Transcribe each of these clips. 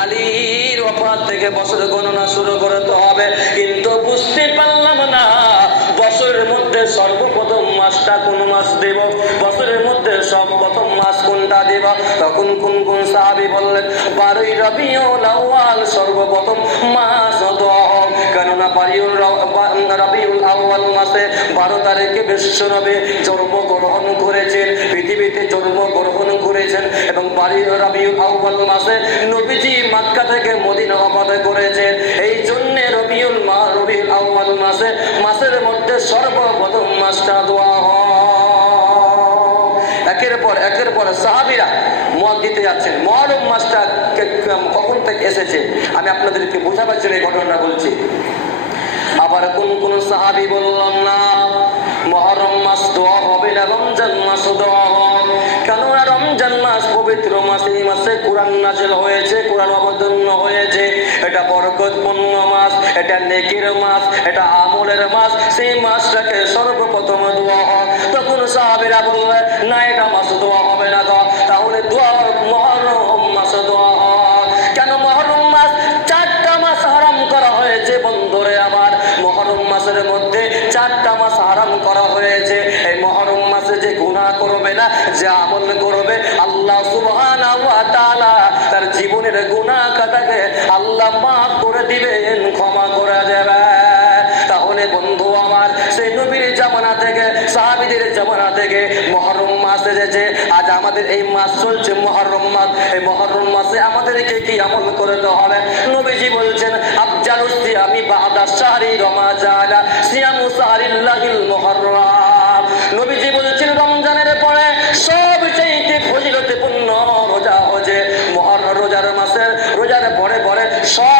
আলীর ওফাত থেকে বছর গণনা শুরু করতে হবে। কিন্তু বুঝতে পারলাম না, বছরের মধ্যে সর্বপ্রথম মাসটা কোন মাস দেব? বছরের মধ্যে তখন সাহাবি বললেন, বারোই সর্বপ্রথম মাস কেননা বারিউল রবিউল আউয়াল মাসে বারো তারিখে জন্মগ্রহণ করেছেন, পৃথিবীতে জন্মগ্রহণ করেছেন এবং বাড়ি রবিউল আউয়াল মাসে নবীজি মক্কা থেকে মদিনা অবাদ করেছেন। এই জন্য রবিউল মা রবিউল আউয়াল মাসে মাসের মধ্যে সর্বপ্রথম মাসটা হয়। একের পর সাহাবিরা মত দিতে যাচ্ছেন। মহরম মাসটা কখন থেকে এসেছে? আমি আপনাদেরকে বোঝাবার জন্য এই ঘটনাটা বলছি। আবার কোন কোন সাহাবি বললাম না, মহরম মাস দোয়া হবে না, রমজান মাস দোয়া কেননা রমজান মাস পবিত্র মাস, এই মাসে কোরআন নাজেল হয়েছে, কোরআন অবতীর্ণ হয়েছে। এটা বরকতপূর্ণ মাস, এটা নেকির মাস, এটা আমলের মাস। সেই মাসটাকে সর্বপ্রথম দোয়া হয়। তখন সাহাবিরা বললে না, এটা মাস দোয়া হবে দিবেন, ক্ষমা করে দেবে তাহলে বন্ধু আমার, সেই নবীর জামানা থেকে, সাহাবিদের জামানা থেকে মহরম মাস এসেছে। আজ আমাদের এই মাস চলছে মহরম মাস। এই মহরম মাসে আমাদেরকে কি আমল করতে হবে? নবীজি বলছেন, আফজালু সিয়ামি বাদা শাহরি রমাজানা, সিয়ামু শাহরিল্লাহিল মুহররম। নবীজি বলছেন, রমজানের পরে সব চাইতে ফজিলতপূর্ণ রোজা হচ্ছে মহর রোজার মাসের, রোজার পরে পরে সব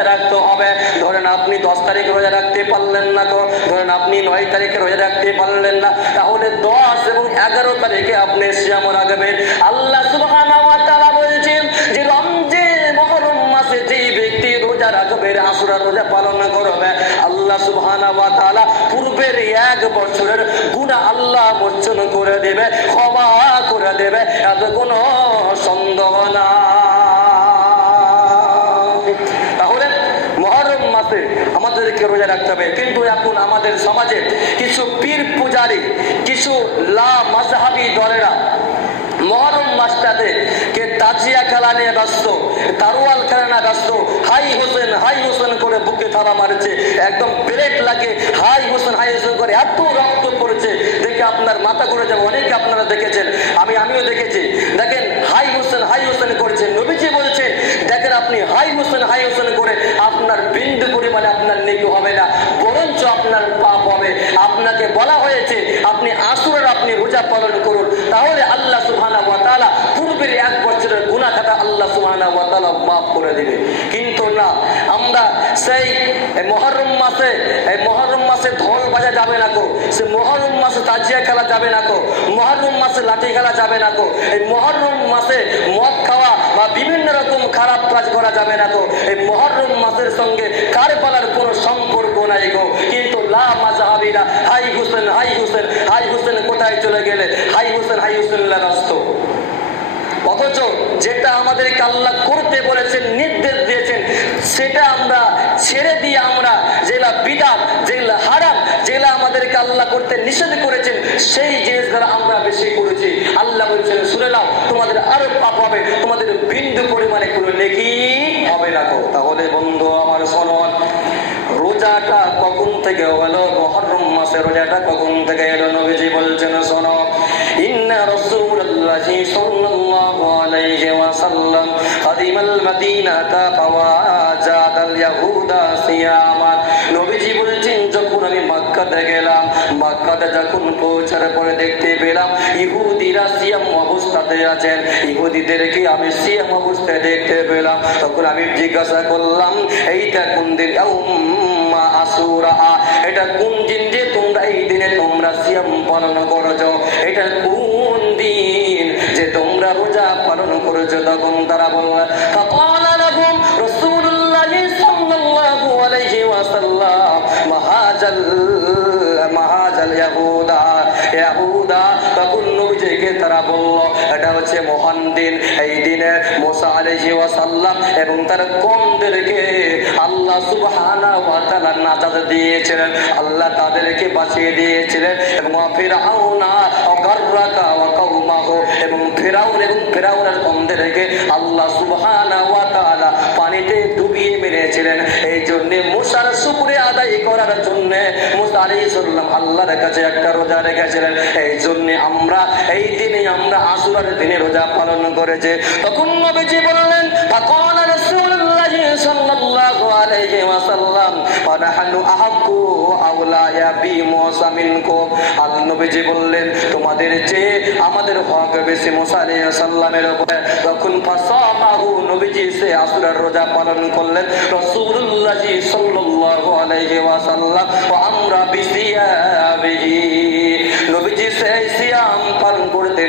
রোজা রাখতে হবে। ধরেন আপনি দশ তারিখ রোজা রাখতে পারলেন না তো, ধরেন আপনি নয় তারিখে রোজা রাখতে পারলেন না, তাহলে দশ এবং এগারো তারিখে আপনি শ্যাম রাখবেন আল্লাহ তাআলা বলছেন যে রমজে মহরম মাসে যেই ব্যক্তি রোজা রাখবে আসুরা রোজা পালন করবে, আল্লাহ সুবহানাহু ওয়া তাআলা পূর্বের এক বছরের গুনাহ আল্লাহ মোচন করে দেবে, ক্ষমা করে দেবে, এত কোনো সন্দেহ না আমাদেরকে রোজা রাখতে হবে। কিন্তু এখন আমাদের সমাজে কিছু পীর পূজারী, কিছু লা মাযহাবী দলেরা মহরম মাসটাতে কে তাজিয়া খেলা নিয়ে ব্যস্ত তারোয়াল খেলা না ব্যস্ত, হাই হোসেন হাই হোসেন করে বুকে থাবা মারছে, একদম ব্রেক লাগে, হাই হোসেন হাই হোসেন করে এত রক্ত পড়েছে, দেখে আপনার মাথা ঘুরে যাবে, অনেকে আপনারা দেখেছেন, আমি, আমিও দেখেছি। দেখেন হাই হোসেন হাই হোসেন করেছে, নবীজি বলছেন দেখেন আপনি হাই হোসেন হাই হোসেন করে আপনার বিন্দু পরিমাণে আপনার নেকি হবে না, বরঞ্চ আপনার পাপ হবে। আপনাকে বলা হয়েছে, আপনি আসুরের আপনি রোজা পালন করুন। তাহলে আল্লাহ সুবহানাহু ওয়া পূর্বের এক বছরের গুনাহ খাতা আল্লাহ সুবহানাহু ওয়া মাফ করে দিবে। কিন্তু না, আমরা সেই মহরম মাসে, এই মহরম মাসে ঢোল বাজা যাবে না কো সে মহরম মাসে তাজিয়া খেলা যাবে না কো মহরম মাসে লাঠি খেলা যাবে না কো এই মহরম মাসে মদ খাওয়া বা বিভিন্ন রকম খারাপ কাজ করা যাবে না তো। এই মহরম মাসের সঙ্গে কার কারবালার কোনো সম্পর্ক নাই গো। কিন্তু লা হাই হুসেন হাই হুসেন হাই হুসেন কোথায় চলে গেলে? হাই হোসেন হাই হোসেন অথচ যেটা আমাদেরকে আল্লাহ করতে বলেছেন, নির্দেশ দিয়েছেন, সেটা আমরা ছেড়ে দিয়ে আমরা যেগুলা বিদাত, যেগুলা হারাম আল্লাহ করতে নিষেধ করেছেন, সেই জিনিস দ্বারা আমরা বেশি করেছি আল্লাহ বলছেন, শুনে নাও, তোমাদের আরও পাপ হবে, তোমাদের বিন্দু পরিমাণে কোনো নেকি হবে না তো তাহলে বন্ধু, আমার শোনন রোজাটা কখন থেকে হলো? মহরম মাসে রোজাটা কখন থেকে এলো? নবীজি বলছেন, শোনো, ইন্না রাসূলুল্লাহি সাল্লাল্লাহু আলাইহি ওয়াসাল্লাম কাদিমাল মদিনাতা ফাওয়াজাদাল ইয়াহুদা সিয়ামা। নবীজি বলছেন, যখন আমি মক্কাতে গেলাম মাক্কাতে যখন পৌঁছার পরে দেখতে পেলাম ইহুদিরা সিয়াম অবস্থাতে আছেন। ইহুদিদেরকে আমি সিয়াম অবস্থায় দেখতে পেলাম। তখন আমি জিজ্ঞাসা করলাম, এইটা কোন দিন? আসুরা এটা কোন দিন যে তোমরা এই দিনে তোমরা সিয়াম পালন করছ? এটা কোন দিন যে তোমরা রোজা পালন করেছ? তখন তারা বললেন রসুল্লাহ সাল্লাহ হাদাল ইয়াহুদা। ইয়াহুদা তখন নবীজিকে তারা বলল, এটা হচ্ছে মহান দিন। এই দিনে মোসা আলাইহি ওয়াসাল্লাম এবং তার কমদেরকে আল্লাহ সুবহানা ওয়া তাআলা দিয়েছিলেন। আল্লাহ তাদেরকে বাঁচিয়ে দিয়েছিলেন এবং ফিরাউনা অগররাকা ওয়া কওমাহু এবং ফিরাউন এবং ফিরাউনের কমদেরকে আল্লাহ সুবহানা ওয়া তাআলা পানিতে ডুবিয়ে মেরেছিলেন এই জন্য মুসার শুকুরে আদায় করার জন্য মুসা আল্লাহর কাছে একটা রোজা রেখেছিলেন। এই জন্য আমরা, এই দিনে আমরা আসুরার দিনে রোজা পালন করেছে। তখন নবীজি বললেন রাসূলুল্লাহ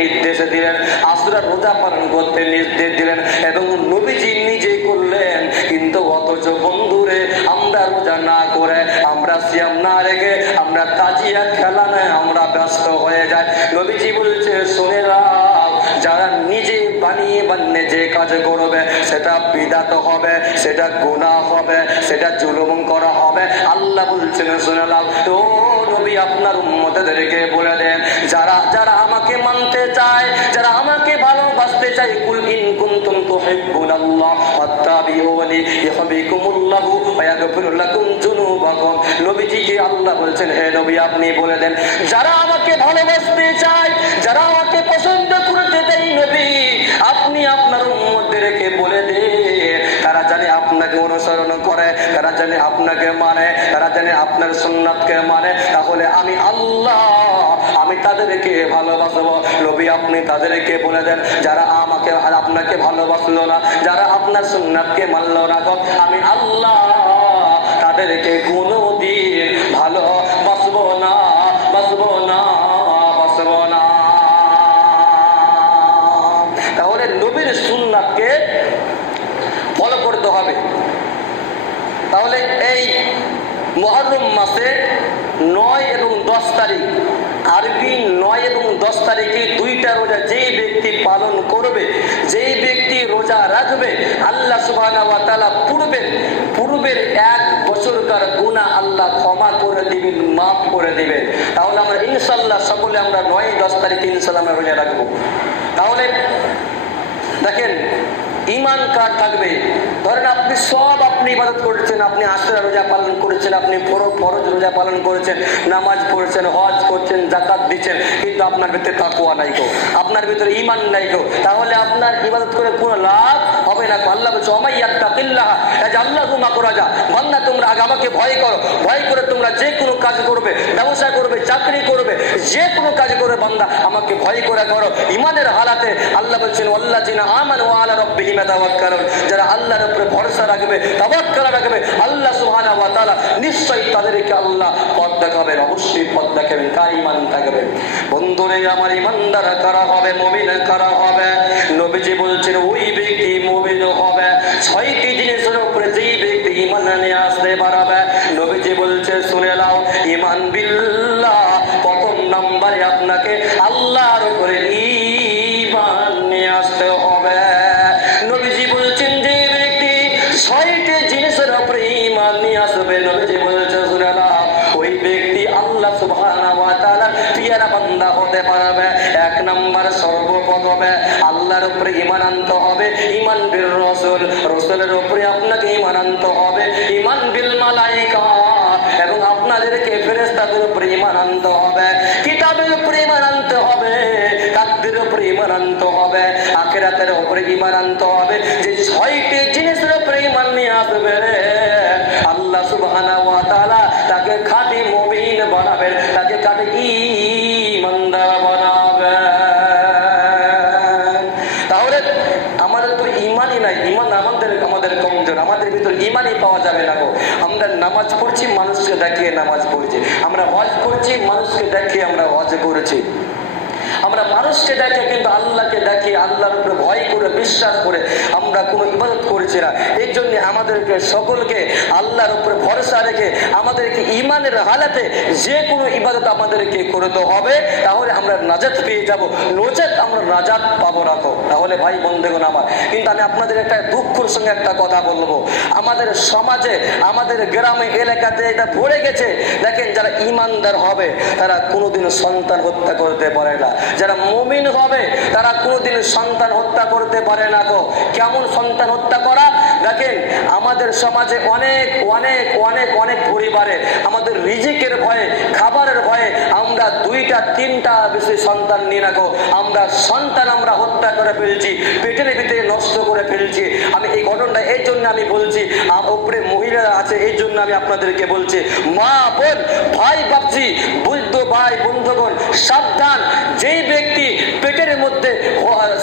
নির্দেশ দিলেন আসুরার রোজা পালন করতে নির্দেশ দিলেন এবং নবীজি নিজে অথচ বন্ধুরে, আমরা রোজা না করে আমরা সিয়াম না রেখে আমরা তাজিয়া খেলা নেয়, আমরা ব্যস্ত হয়ে যায় নবীজি বলছে, শুনে যারা নিজে বানিয়ে বানিয়ে যে কাজ করবে, সেটা বিদাত হবে, সেটা গুণা হবে, সেটা জুলুম করা হবে। আল্লাহ বলছেন, শুনে লাভ তো নবী আপনার উম্মতদেরকে বলে দেন, যারা যারা আমাকে মানতে চায়, যারা আমাকে ভালোবাসতে চায়, কুল ইন কুনতুম তুহিব্বুনাল্লাহ ফাত্তাবিউনি ইউহিব্বুকুমুল্লাহু ওয়া ইয়াগফির লাকুম যুনুবাকুম। নবীজিকে আল্লাহ বলছেন, হে নবী, আপনি বলে দেন, যারা আমাকে ভালোবাসতে চায়, যারা আমাকে পছন্দ করতে দেয় নবী, আপনি আপনার উম্মতদেরকে বলে দেন, তারা জানে আপনাকে অনুসরণ করে, তারা জানে আপনাকে মানে তারা জানে আপনার সুন্নাতকে মানে আপনি তাদেরকে বলে দেন, যারা আমাকে আর আপনাকে ভালোবাসলো না, যারা আপনার সুন্নাতকে মানলো না আমি আল্লাহ তাদেরকে কোনো দিন ভালো বাসবো না বাসবো না বাসবো না। তাহলে নবীর সুন্নাতকে ফলো করতে হবে। তাহলে এই মহরম মাসে নয় এবং দশ তারিখ আরবি নয় এবং দশ তারিখে দুইটা রোজা যেই ব্যক্তি পালন করবে, যেই ব্যক্তি রোজা রাখবে, আল্লাহ সুবাহ পূর্বের পূর্বের এক বছরকার গুণা আল্লাহ ক্ষমা করে দিবেন, মাফ করে দিবেন। তাহলে আমরা ইনশাল্লাহ সকলে আমরা নয় দশ তারিখে ইনশাল্লাহ আমরা রোজা রাখব। তাহলে দেখেন ইমান কার থাকবে? ধরেন আপনি সব আপনি ইবাদত করেছেন, আপনি আশ্রয় রোজা পালন করেছেন, আপনি ফরজ রোজা পালন করেছেন, নামাজ পড়েছেন, হজ করছেন জাকাত দিচ্ছেন, কিন্তু আপনার ভিতরে তাকুয়া নাই গো। আপনার ভিতরে ইমান নাই গো। তাহলে আপনার ইবাদত করে কোনো লাভ হবে না আল্লাহ বলছে অমাই আত্মাকিল্লাহ যে আল্লাহ গুমা করা যা বান্দা, তোমরা আগে আমাকে ভয় করো। ভয় করে তোমরা যে কোনো কাজ করবে, ব্যবসা করবে, চাকরি করবে, যে কোনো কাজ করবে বান্দা আমাকে ভয় করে করো। ইমানের হালাতে আল্লাহ বলছেন আল্লাহ জিনা আমান ও আলা যারা আল্লাহর উপরে ভরসা রাখবে, তাওয়াক্কাল রাখবে, আল্লাহ সুবহানাহু ওয়া তাআলা নিশ্চয়ই তাদেরকে আল্লাহ পথ দেখাবেন, অবশ্যই পথ দেখাবেন কার ইমান থাকবে বন্ধুরে, আমার ইমানদার কারা হবে, মুমিন কারা হবে? নবীজি বলছেন আনতে হবে, আখেরাতের উপরে ইমান আনতে হবে। যে ছয়টি জিনিসের উপরে ইমান নিয়ে আসবে আল্লাহ সুবহানাহু ওয়া তাকে খাঁটি মুমিন বানাবেন, তাকে খাঁটি বানাবেন। তাহলে আমাদের তো ইমানই নাই ইমান আমাদের আমাদের কমজোর, আমাদের ভিতর ইমানই পাওয়া যাবে না গো। আমরা নামাজ পড়ছি, মানুষকে দেখিয়ে নামাজ পড়ছি। আমরা হজ করছি, মানুষকে দেখিয়ে আমরা হজ করেছি। আমরা মানুষকে দেখে, কিন্তু আল্লাহকে দেখি, আল্লাহর উপরে ভয় করে, বিশ্বাস করে আমরা কোনো ইবাদত করছি না। এই জন্য আমাদেরকে সকলকে আল্লাহর উপরে ভরসা রেখে, আমাদেরকে ইমানের হালাতে যে কোনো ইবাদত আমাদেরকে করতে হবে, তাহলে আমরা নাজাত পেয়ে যাব। নচেত আমরা নাজাত পাবো না তো। তাহলে ভাই বন্ধুগণ আমার, কিন্তু আমি আপনাদের একটা দুঃখর সঙ্গে একটা কথা বলব। আমাদের সমাজে, আমাদের গ্রামে, এলাকাতে এটা ভরে গেছে। দেখেন যারা ইমানদার হবে, তারা কোনোদিন সন্তান হত্যা করতে পারে না। যারা মুমিন হবে, তারা কোনোদিন সন্তান হত্যা করতে পারে না গো। কেমন সন্তান হত্যা করা? দেখেন, আমাদের সমাজে অনেক অনেক অনেক অনেক পরিবারে আমাদের রিজিকের ভয়ে, খাবারের ভয়ে আমরা দুইটা, তিনটা বেশি সন্তান নিয়ে রাখো আমরা সন্তান আমরা হত্যা করে ফেলছি, পেটের ভিতরে নষ্ট করে ফেলছি। আমি এই ঘটনাটা এই জন্য আমি বলছি উপরে মহিলা আছে, এই জন্য আমি আপনাদেরকে বলছি, মা বোন, ভাই বাপজি বুদ্ধ ভাই বন্ধুগণ, সাবধান যেই ব্যক্তি পেটের মধ্যে হ-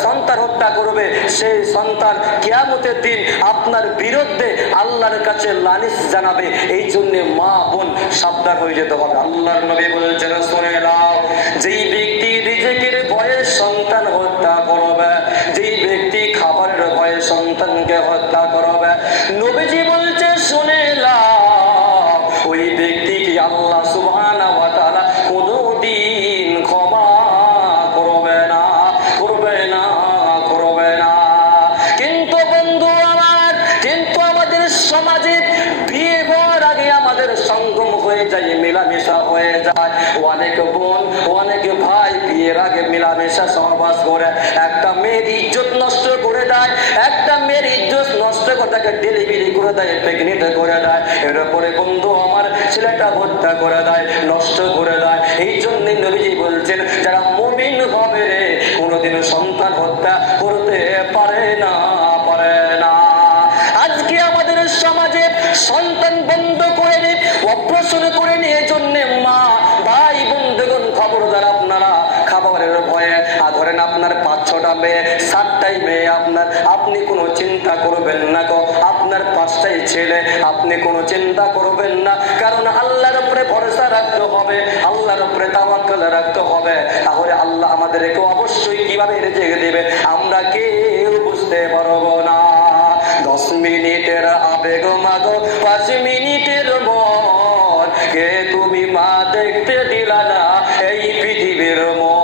হত্যা করবে, সেই সন্তান কেয়ামতের দিন আপনার বিরুদ্ধে আল্লাহর কাছে লালিস জানাবে। এই জন্য মা বোন সাবধান হয়ে যেতে হবে। আল্লাহর নবী বলেছেন, শুনে নাও, যেই ব্যক্তি নিজেকের ভয়ে সন্তান হত্যা করবে, যেই ব্যক্তি খাবারের ভয়ে সন্তানকে হত্যা করবে আমার ছেলেটা হত্যা করে দেয় নষ্ট করে দেয়। এই চিন্তা করবেন না। কারণ আল্লাহর উপরে ভরসা রাখতে হবে, আল্লাহর উপরে তাওয়াক্কাল রাখতে হবে। তাহলে আল্লাহ আমাদেরকে অবশ্যই কীভাবে রেজেকে দেবে, আমরা কেউ বুঝতে পারব না। দশ মিনিটের আবেগ মাগো, পাঁচ মিনিটের মন। কে তুমি মা দেখতে দিলা না, এই পৃথিবীর মন।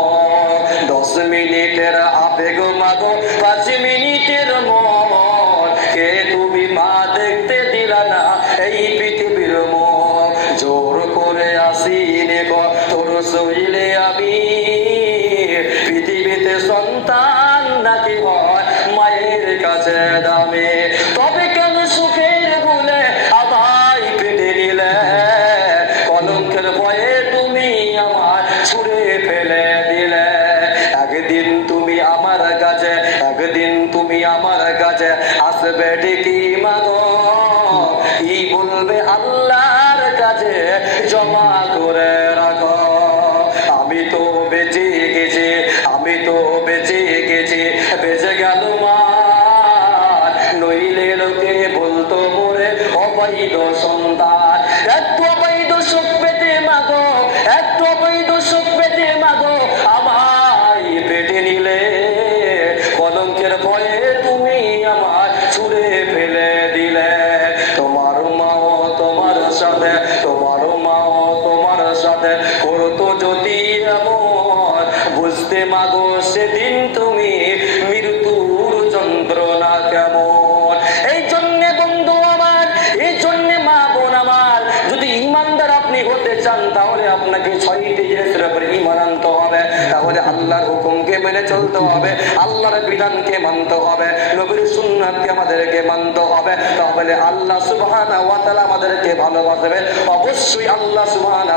গো আমি? পৃথিবীতে সন্তান নাকি হয়? মায়ের কাছে দামে। তবে করতো যদি এমন বুঝতে মাগো তাআলা ভালোবাসবে অবশ্যই আল্লাহ সুহান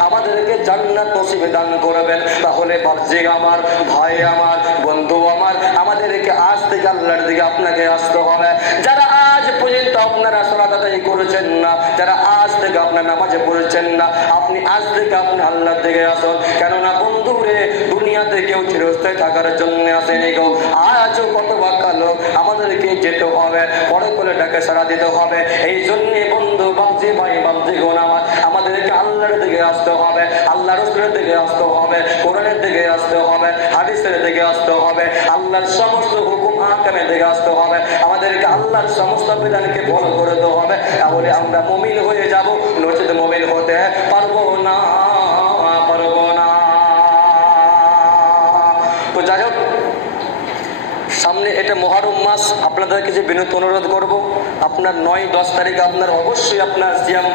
আমাদেরকে জান্নাত নসিবে দান করবেন। তাহলে বাপজি আমার, ভাই আমার, বন্ধু আমার, আমাদেরকে আজ থেকে আল্লাহর দিকে আপনাকে আসতে হবে। যারা পর্যন্ত আপনারা সালাত করেছেন না, যারা আজ থেকে আপনার নামাজে পড়েছেন না, আপনি আজ থেকে আপনি আল্লাহর দিকে আসুন। কেননা বন্ধু রে দুনিয়াতে কেউ চিরস্থায়ী থাকার জন্য আসেনি গো। আজও কত বাক্যালো আমাদেরকে যেতে হবে পরে করে ডাকে সারা দিতে হবে। এই জন্যে বন্ধু বাবজি ভাই বাবজি গোন আমাদেরকে আল্লাহর দিকে আসতে হবে আল্লাহ রসুলের দিকে আসতে হবে। আসতে হবে, হাদিসের দিকে আসতে হবে, আল্লাহর সমস্ত হুকুম আকামের দিকে আসতে হবে, আমাদেরকে আল্লাহর সমস্ত বিধানকে ফলো করতে হবে, তাহলে আমরা মমিন হয়ে যাব, নচেত মমিন হতে পারব না পারব না। তো আপনাদেরকে যে বিনীত অনুরোধ করব, আপনার নয় দশ তারিখ আপনার অবশ্যই আপনার সিয়াম